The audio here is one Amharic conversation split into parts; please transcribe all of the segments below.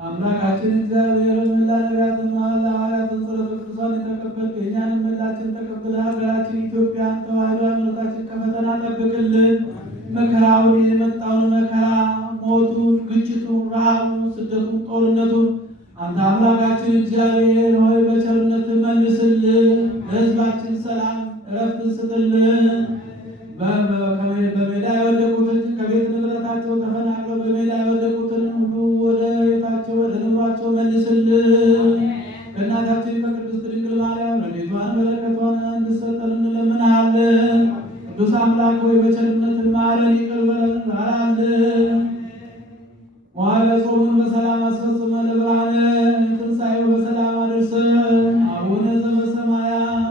አምላካችን እግዚአብሔር ለነቢያትና ለሐዋርያትን ጸሎተ ቅዱሳን የተቀበልክ የእኛንም ምላችን ተቀብለ ሀገራችን ኢትዮጵያን ተዋሕዶ ሃይማኖታችን ከፈተና ጠብቅልን። መከራውን የመጣውን መከራ፣ ሞቱን፣ ግጭቱን፣ ረሃቡን፣ ስደቱን፣ ጦርነቱን አንተ አምላካችን እግዚአብሔር ሆይ በቸርነት መልስልን። ለሕዝባችን ሰላም እረፍትን ስጥልን። በሜዳ የወደቁትን ከቤት ንብረታቸው ተፈናቅለው በሜዳ የወደቁትን ሁሉ ወደ ቤታቸው ወደ ኑሯቸው መልስልን። ከእናታችን ከቅድስት ድንግል ማርያም ረድኤቷን በረከቷን እንድትሰጠን እንለምንሃለን። ቅዱስ አምላክ ሆይ በቸርነት ማረን፣ ይቅር በለን እንልሃለን። መዋዕለ ጾሙን በሰላም አስፈጽመን ለብርሃነ ትንሣኤው በሰላም አድርሰን። አቡነ ዘበሰማያት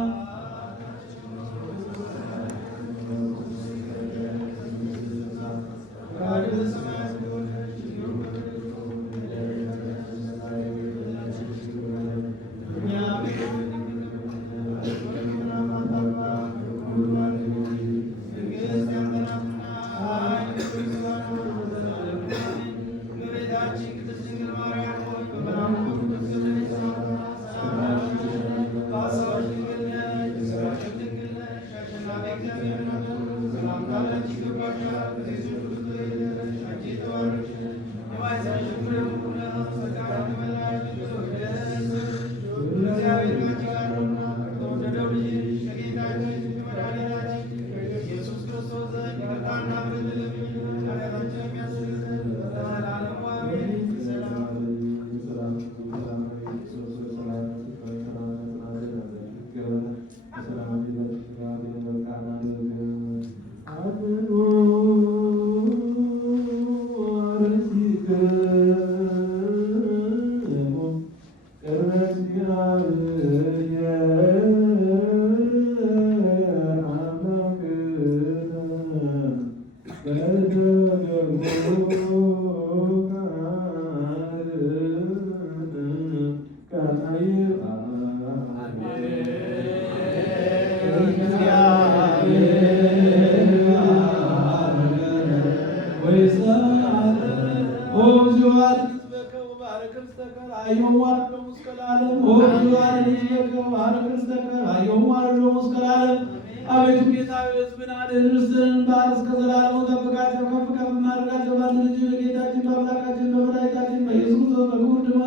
አቤቱ ጌታ ሕዝብን አድን፣ ርስትህን ባርክ፣ እስከ ዘላለሙ ጠብቃቸው፣ ከፍ ከፍ እናድርጋቸው። በአንድ ልጅ በጌታችን በአምላካችን በመድኃኒታችን በኢየሱስ ክርስቶስ በክቡር ደሙ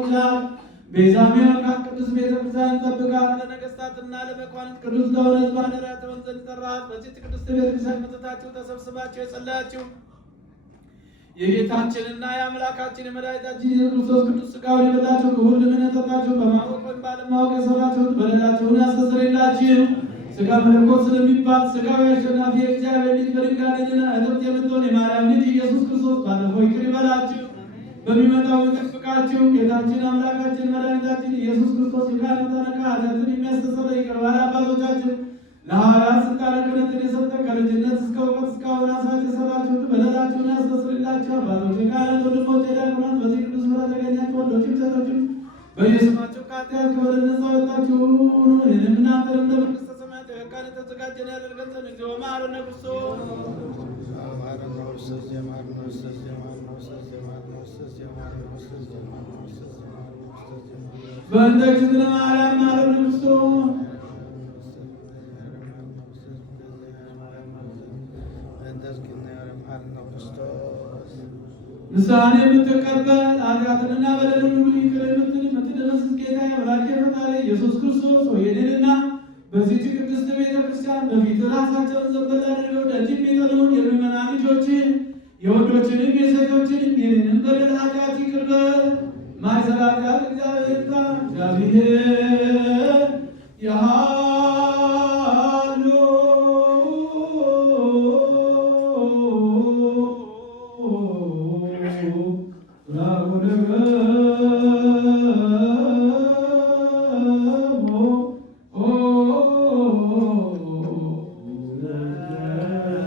ቤዛም የሆንካት ቅዱስ ቤተክርስቲያን ጠብቃት። ለነገሥታትና ለመኳንንት ቅዱስ ለሆነ ሕዝብ አደራ ትሆን ዘንድ ጠራሃት። በዚህች ቅድስት ቤተክርስቲያን መጥታችሁ ተሰብስባችሁ የጸለያችሁ የጌታችንና የአምላካችን የመድኃኒታችን የኢየሱስ ክርስቶስ ቅዱስ ሥጋውን የበላችሁ ክቡር ደሙን የጠጣችሁ በማወቅ ወይም ባለማወቅ የሠራችሁት በደላችሁን ያስተሰርይላችሁ። ሥጋ መለኮት ስለሚባል ሥጋዊ አሸናፊ የእግዚአብሔር ልጅ በድንጋሌና እትብት የምትሆን የማርያም ልጅ ኢየሱስ ክርስቶስ ባለፈው ይቅር ይበላችሁ፣ በሚመጣው ይጠብቃችሁ። ጌታችን አምላካችን መድኃኒታችን ኢየሱስ ክርስቶስ የካህናትን ኃጢአትን የሚያስተሰርይ ይቅር ባለ አባቶቻችን ለሐዋርያት ሥልጣነ ክህነትን የሰጠ ከልጅነት እስከ እውቀት እስካሁን ሰዓት የሠራችሁት በደላችሁን ያስተሰርይላችሁ። አባቶች፣ ካህናት፣ ወንድሞች፣ ዲያቆናት በዚህ ቅዱስ ሥራ ተገኛችሁ ወንዶችም ሴቶችም በየስማችሁ ከኃጢአት ከበደል ነፃ ወጣችሁ። ይህንም እናንተንም ለመንግሥተ ሰማያት የበቃን የተዘጋጀን ያደርገን ዘንድ እግዚኦ መሐረነ ክርስቶስ በእንተ እግዝእትነ ማርያም መሐረነ ክርስቶስ ንስሐን የምትቀበል ኃጢአትንና በደልን ሁሉ ይቅር የምትደመስስ ጌታ አምላኬ ፈጣሪ ኢየሱስ ክርስቶስ ሆይ እኔንና በዚህች ቅድስት ቤተ ክርስቲያን በፊት ራሳቸውን ዘንበል አድርገው ደጅ የሚጠኑን የምእመናን ልጆችን የወንዶችንም የሴቶችንም የኔንም በደል ኃጢአት ይቅር በል። ማይሰራ ኃጢአት እግዚአብሔር ያሃሉ ራጉ